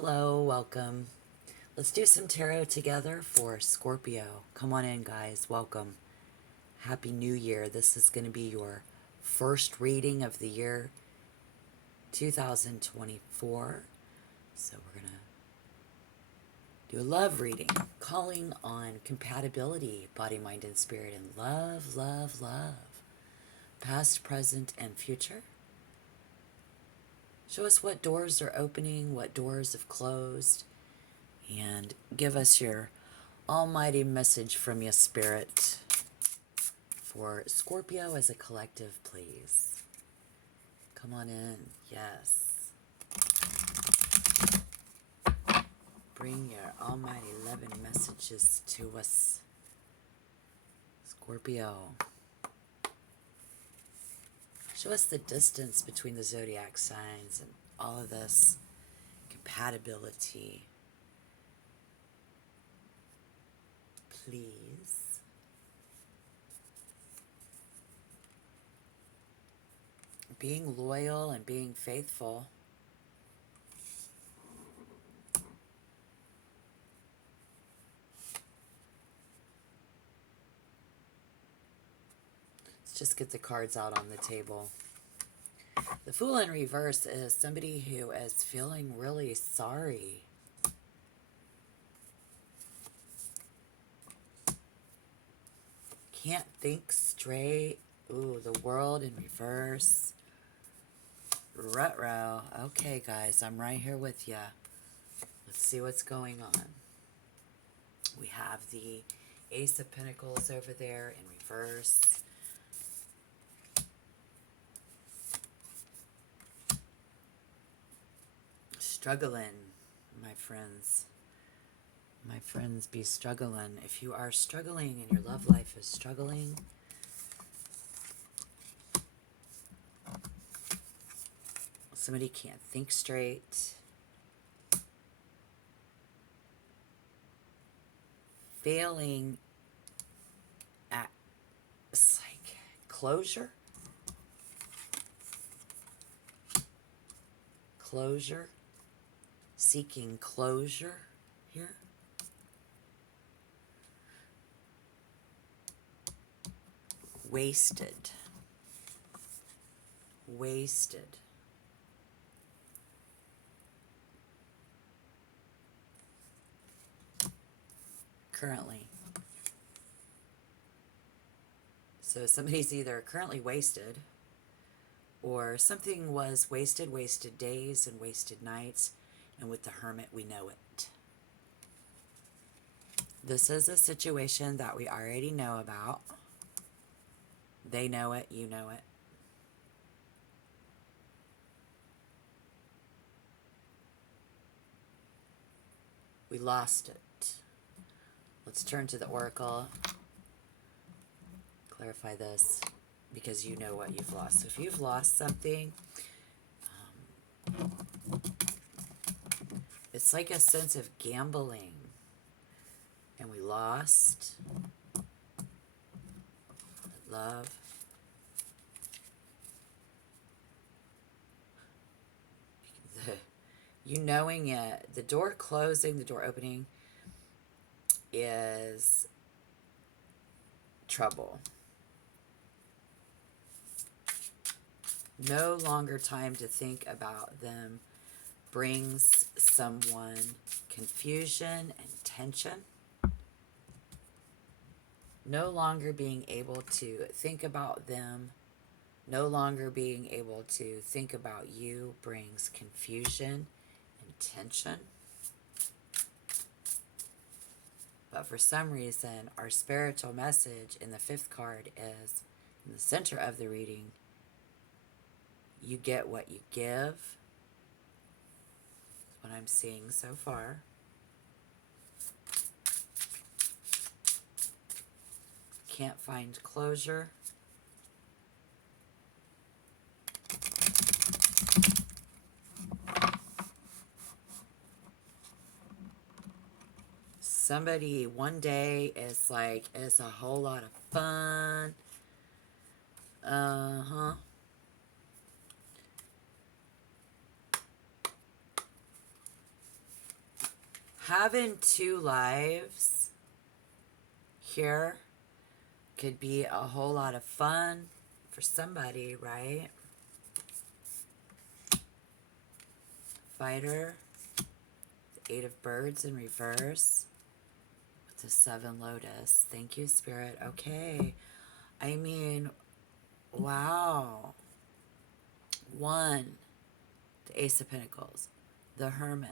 Hello, welcome. Let's do some tarot together for Scorpio. Come on in, guys. Welcome. Happy New Year. This is going to be your first reading of the year 2024. So we're going to do a love reading, calling on compatibility, body, mind, and spirit, and love, love, love. Past, present, and future. Show us what doors are opening, what doors have closed, and give us your almighty message from your spirit for Scorpio as a collective, please. Come on in. Yes. Bring your almighty loving messages to us, Scorpio. Show us the distance between the zodiac signs and all of this compatibility. Please. Being loyal and being faithful. Let's just get the cards out on the table. The Fool in reverse is somebody who is feeling really sorry. Can't think straight. Ooh, the World in reverse. Ruh-roh. Okay, guys, I'm right here with you. Let's see what's going on. We have the Ace of Pentacles over there in reverse. Struggling, my friends. My friends, be struggling. If you are struggling and your love life is struggling, somebody can't think straight, failing at, it's like closure, seeking closure here. Wasted. Currently. So somebody's either currently wasted, or something was wasted days and wasted nights, and with the Hermit we know it. This is a situation that we already know about. They know it, you know it. We lost it. Let's turn to the Oracle. Clarify this, because you know what you've lost. So if you've lost something, it's like a sense of gambling. And we lost love. You knowing it, the door closing, the door opening is trouble. No longer time to think about them brings someone confusion and tension. No longer being able to think about them, no longer being able to think about you brings confusion and tension. But for some reason, our spiritual message in the 5th card is, in the center of the reading, you get what you give. That's what I'm seeing so far. Can't find closure. Somebody one day is like, it's a whole lot of fun. Having two lives here could be a whole lot of fun for somebody, right? Fighter, the Eight of Birds in reverse, with the Seven Lotus. Thank you, Spirit. Okay. I mean, wow. One, the Ace of Pentacles, the Hermit.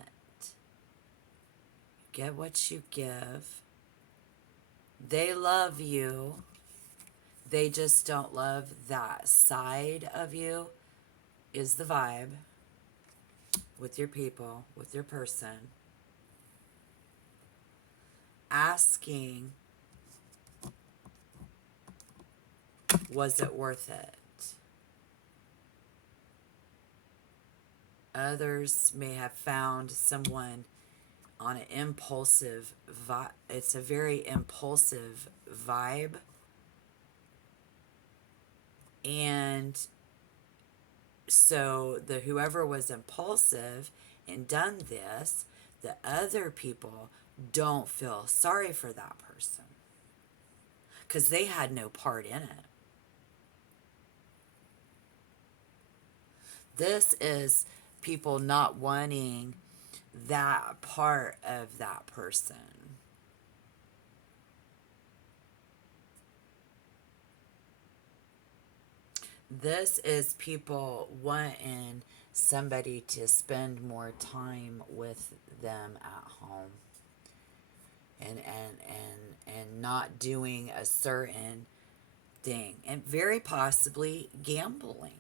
Get what you give. They love you. They just don't love that side of you, is the vibe with your people, with your person. Asking, was it worth it? Others may have found someone on an impulsive vibe. It's a very impulsive vibe. And so the whoever was impulsive and done this, the other people don't feel sorry for that person because they had no part in it. This is people not wanting that part of that person. This is people wanting somebody to spend more time with them at home and not doing a certain thing, and very possibly gambling.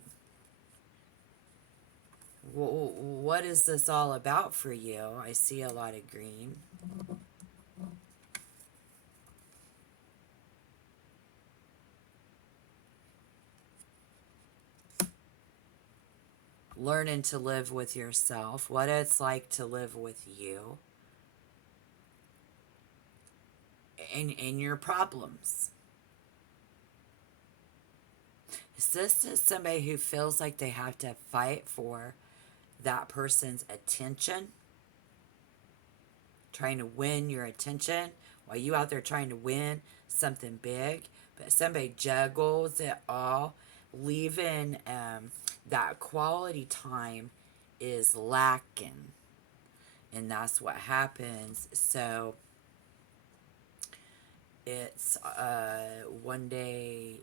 What is this all about for you? I see a lot of green. Learning to live with yourself, what it's like to live with you and your problems. Is this somebody who feels like they have to fight for that person's attention? Trying to win your attention while you out there trying to win something big, but somebody juggles it all, leaving that quality time is lacking, and that's what happens. So it's one day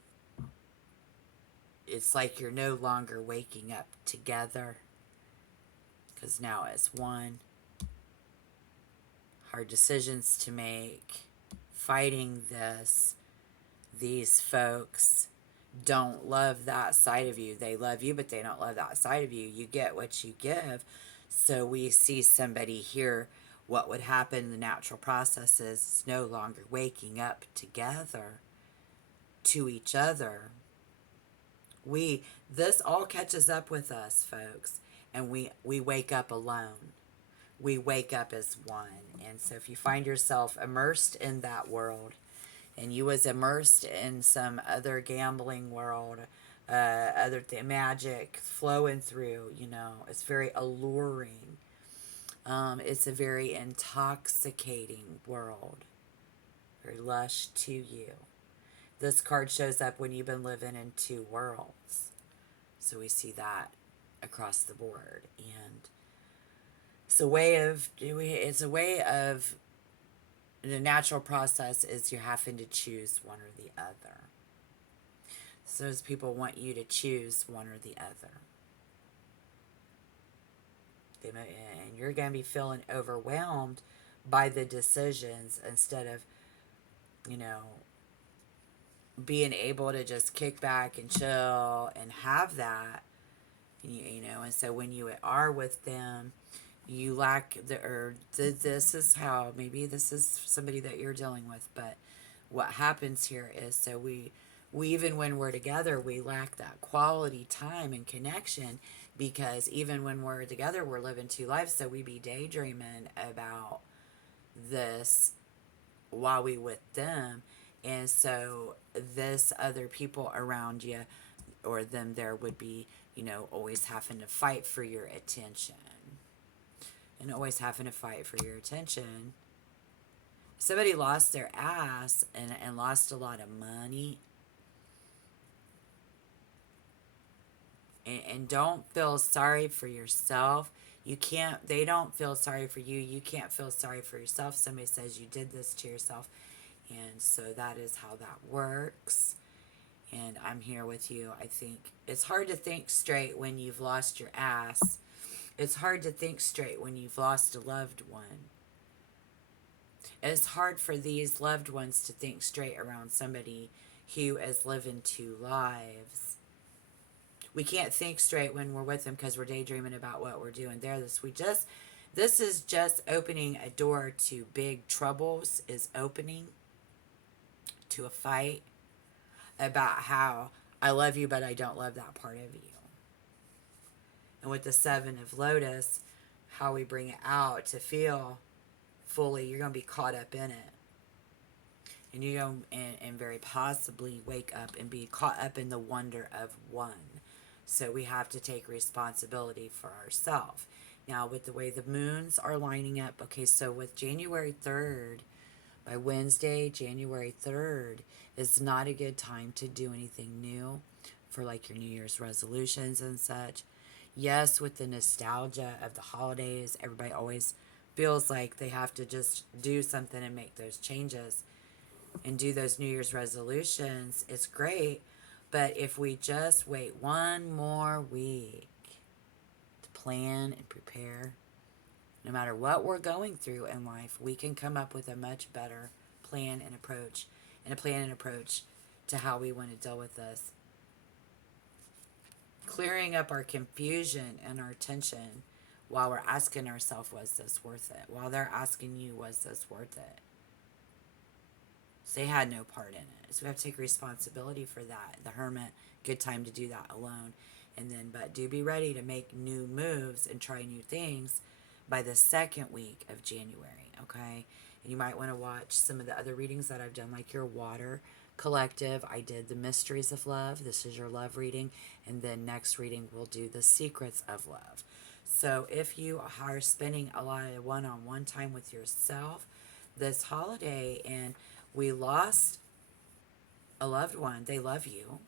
it's like you're no longer waking up together because now it's one. Hard decisions to make, fighting this. These folks don't love that side of you. They love you, but they don't love that side of you. You get what you give. So we see somebody here, what would happen in the natural process is no longer waking up together to each other. This all catches up with us, folks, and we wake up alone. We wake up as one. And so if you find yourself immersed in that world, and you was immersed in some other gambling world, magic flowing through, it's very alluring. It's a very intoxicating world, very lush to you. This card shows up when you've been living in two worlds. So we see that across the board. And it's a way of the natural process is you're having to choose one or the other. So those people want you to choose one or the other. And you're going to be feeling overwhelmed by the decisions instead of, being able to just kick back and chill and have that, and so when you are with them, you lack this is how, maybe this is somebody that you're dealing with, but what happens here is, so we even when we're together, we lack that quality time and connection, because even when we're together, we're living two lives, so we be daydreaming about this while we with them. And so this other people around you or them there would be, always having to fight for your attention. and always having to fight for your attention. Somebody lost their ass and lost a lot of money. And don't feel sorry for yourself. You can't, they don't feel sorry for you. You can't feel sorry for yourself. Somebody says you did this to yourself. And so that is how that works. And I'm here with you. I think it's hard to think straight when you've lost your ass. It's hard to think straight when you've lost a loved one. It's hard for these loved ones to think straight around somebody who is living two lives. We can't think straight when we're with them because we're daydreaming about what we're doing there. This is just opening a door to big troubles, is opening to a fight about how I love you, but I don't love that part of you. And with the Seven of Lotus, how we bring it out to feel fully, you're going to be caught up in it. And you're going to, and very possibly wake up and be caught up in the wonder of one. So we have to take responsibility for ourselves. Now, with the way the moons are lining up, okay, so with January 3rd, by Wednesday, January 3rd, is not a good time to do anything new for like your New Year's resolutions and such. Yes, with the nostalgia of the holidays, everybody always feels like they have to just do something and make those changes and do those New Year's resolutions. It's great, but if we just wait one more week to plan and prepare, no matter what we're going through in life, we can come up with a much better plan and approach, to how we want to deal with this. Clearing up our confusion and our tension while we're asking ourselves, was this worth it? While they're asking you, was this worth it? So they had no part in it. So we have to take responsibility for that. The Hermit, good time to do that alone. And then, but do be ready to make new moves and try new things by the second week of January, okay? And you might want to watch some of the other readings that I've done, like your Water Collective. I did the Mysteries of Love. This is your love reading. And then next reading, we'll do the Secrets of Love. So if you are spending a lot of one-on-one time with yourself this holiday and we lost a loved one, they love you,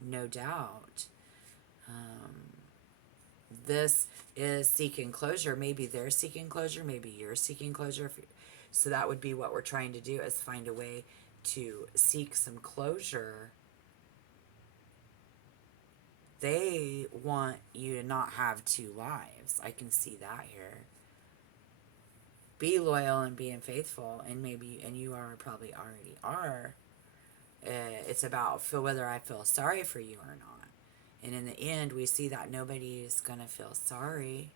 no doubt. This is seeking closure. Maybe they're seeking closure. Maybe you're seeking closure. So that would be what we're trying to do, is find a way to seek some closure. They want you to not have two lives. I can see that here. Be loyal and being faithful, and maybe, and you are probably already are. It's about whether I feel sorry for you or not. And in the end, we see that nobody is going to feel sorry.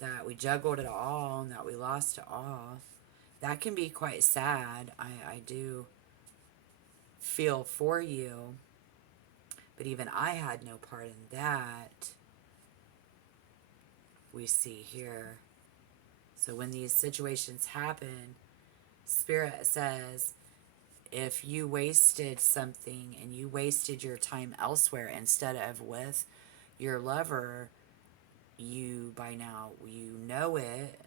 That we juggled it all and that we lost it all. That can be quite sad. I do feel for you. But even I had no part in that. We see here. So when these situations happen, Spirit says, if you wasted something and you wasted your time elsewhere instead of with your lover, you, by now, you know it.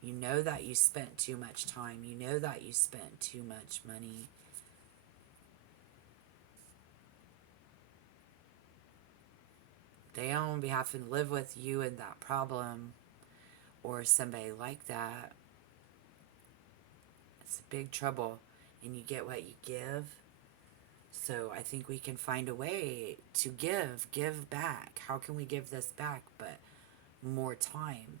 You know that you spent too much time. You know that you spent too much money. They don't be having to live with you and that problem or somebody like that. It's a big trouble. And you get what you give. So I think we can find a way to give back. How can we give this back but more time?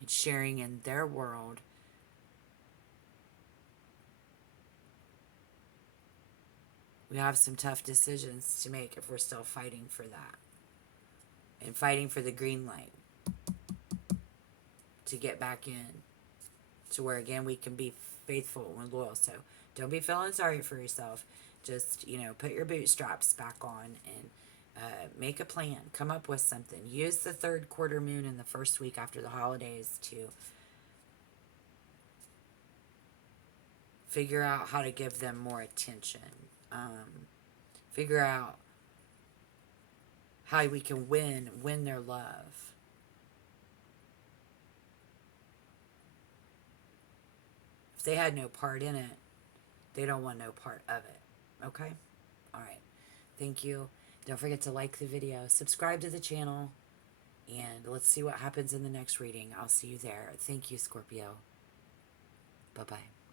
And sharing in their world. We have some tough decisions to make if we're still fighting for that. And fighting for the green light. To get back in. To where again we can be faithful and loyal. So don't be feeling sorry for yourself. Just, put your bootstraps back on and make a plan. Come up with something. Use the third quarter moon in the first week after the holidays to figure out how to give them more attention. Figure out how we can win their love. If they had no part in it, they don't want no part of it. Okay? All right. Thank you. Don't forget to like the video, subscribe to the channel, and let's see what happens in the next reading. I'll see you there. Thank you, Scorpio. Bye-bye.